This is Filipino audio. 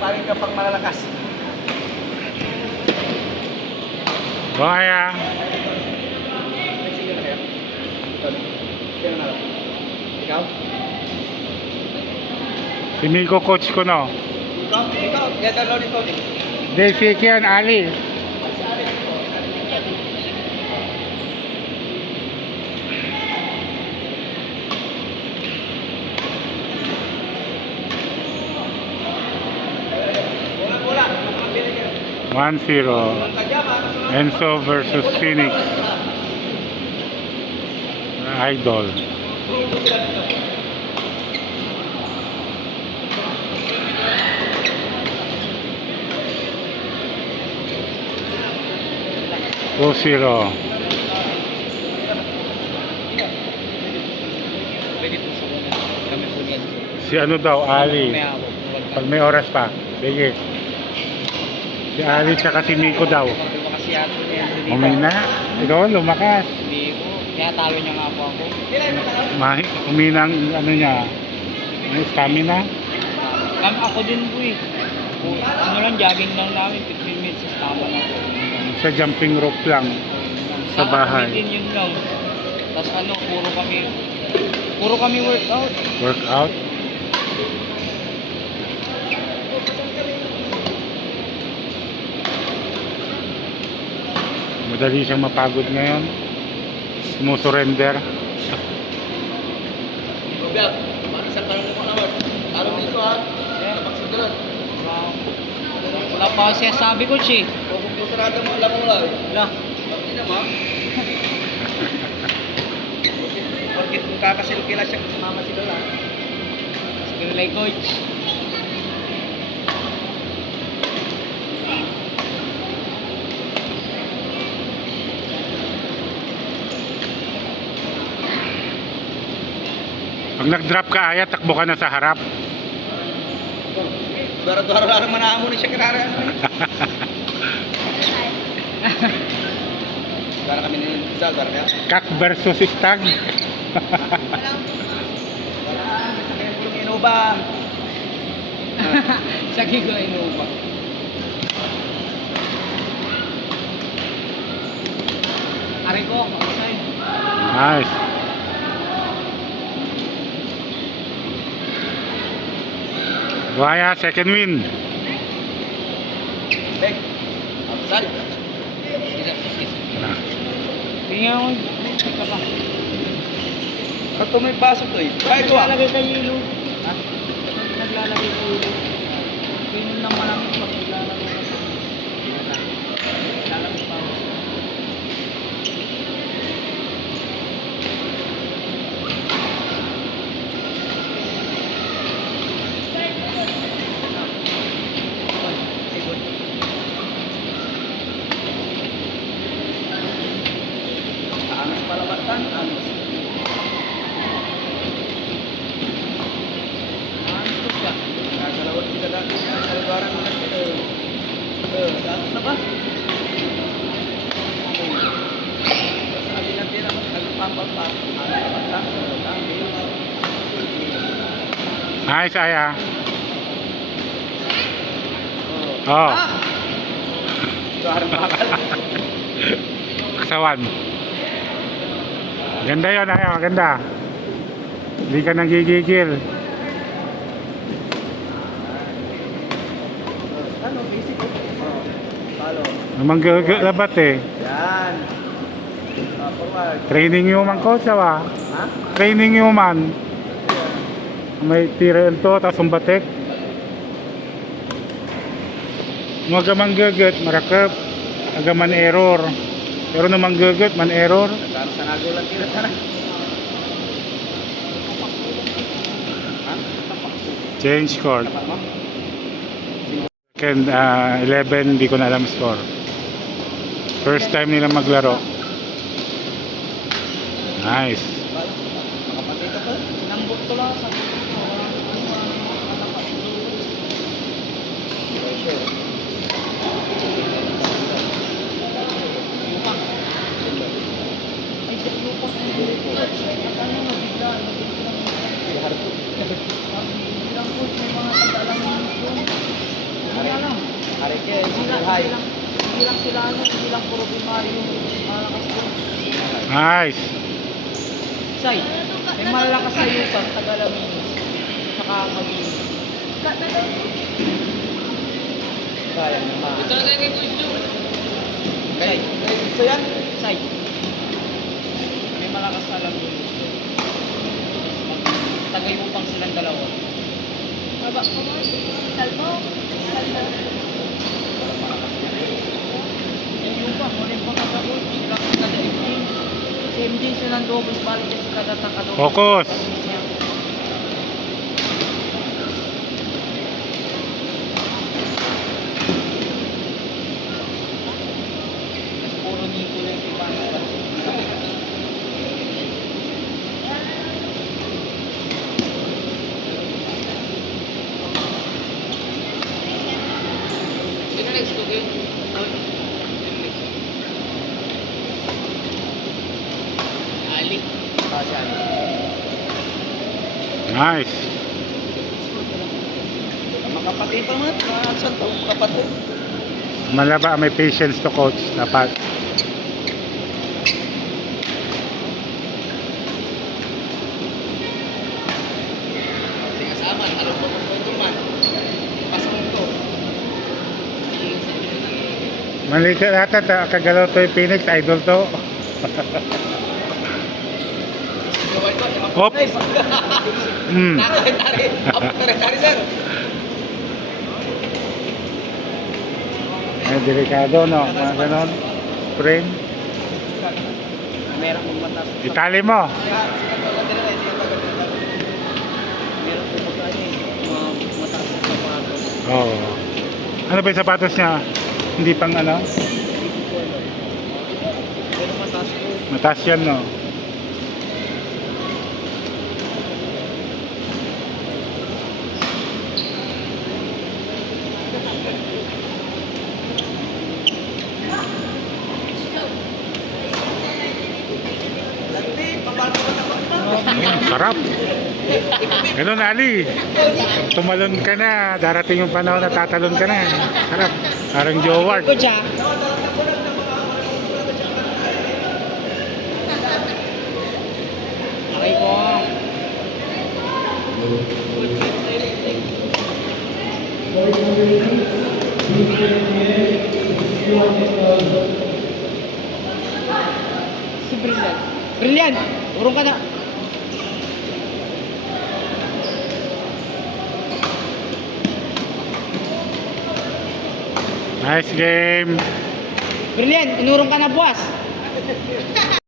Paring ka pang malalakas. Kaya. Ikaw? Si Miko coach ko no. Ikaw. Kaya dalaw nito. Desi Kian Ali. Wala. 1-0. Enzo versus Phoenix. Idol. Two zero. Pwede po sa kami po yan. Si ano daw, Ali. May ako. Pag may oras pa. Sige. Si Ali tsaka si Miko daw. Lumakas yato niya. Umina. Ikaw lumakas. Hindi po. Kaya talo niya nga po ako. Uminang ano niya. May stamina. Ako din po eh. Ano lang, jogging lang namin. 15 minutes. Tama na po. Sa jumping rope lang. Sa bahay. Din yun lang. Tapos ano, puro kami workout. Workout. Madali siyang mapagod ngayon. Sumusurrender. Robert, isang tanong mo naman. Tarong dito ha. Napagsunod. Wala pa siya sabi ko, Chi. Kung sarado mo, alam mo lang. Wala. Bakit naman? Bakit kung kakasilkila siya kung mama sila lang. Sige nila coach. Pag nag-drop ka, Aya, takbo ka na sa harap. Dara-dara lang manamo ni siya kinara. Dara kami ni Zal, dara kaya. Kak versus Stag. Wala, sakay ko yung inuba. Sakay ko yung inuba. Aray ko, outside. Nice. Buhaya, second win. Back. Outside. Tingnan mo. Ika pa. Ito may pasok to eh. Try ko ah. Naglalagay tayo ilo. Ha? Naglalagay tayo ilo. Pinom ng malamig pag naglalagay ka sa naglalagay pa ako. Anos palabatan, anos. Anos siya. Nakalawat sila dati niya. Kalagaran mo lang ito. Anos na ba? Sabi natin ang nagpapapa. Anos palabatan, palabatan. Nice, Aya. Oh. Garang bakal. Kasawan. Ganda yun, Aya. Maganda. Hindi ka nagigigil. Ano, basic ko. Palo. Namang labat eh. Yan. Forward. Training human coach, awa. Ha? Training human. May tira ito, tapos umbatek. Mga manggagat, marakap. Aga man error. Pero namang gagat, man error. Nagkano sa nagulan tira tanay. Change score. Second, 11, hindi ko na alam score. First time nila maglaro. Nice. Nakapatay ka pa? Nambot ko lang sa Hindi lang sila ano, hindi lang puro bimari yung malakas doon. Nice. Say, may malakas sa Yusan, Tagalaminos. Saka Maging. Sayang naman. Ito na tayo kay Kuya Joe. Say, gusto yan? Say. May malakas sa Laminos doon. Tagayupang silang dalawa. Baba ko mo. Salmo. Yung pa, muling pagkakabot, biglang kada-ibig. Si MJ silang doubles balik sa kada takadobos. Focus. Puro Nico lang yung iba na Ali. Pasal. Nice. Makapatid pa man. Saan taong kapatid? Malaba, may patience to coach. Dapat. Kasama, alam ko kung ito man. Pasok ito. Mali ka lahat. Kagalaw to yung Phoenix. Idol to. Hop. Hmm. Tari. Tari, sir. Ay, delikado, no? Mga ganon. Sprain. Merong magmatas. Itali mo. Meron po magkano mataas sa sapatos. Oo. Ano ba yung sapatos niya? Hindi pang ano? Pero mataas po. Mataas yan, no? Sarap. Ganun, Ali. Tumalon ka na. Darating yung panahon na tatalon ka na. Sarap. Parang Joward. Ko siya. Okay ko. Si Brilliant. Brilliant! Urong ka na. Nice game. Brilliant! Inurong ka na, buwas.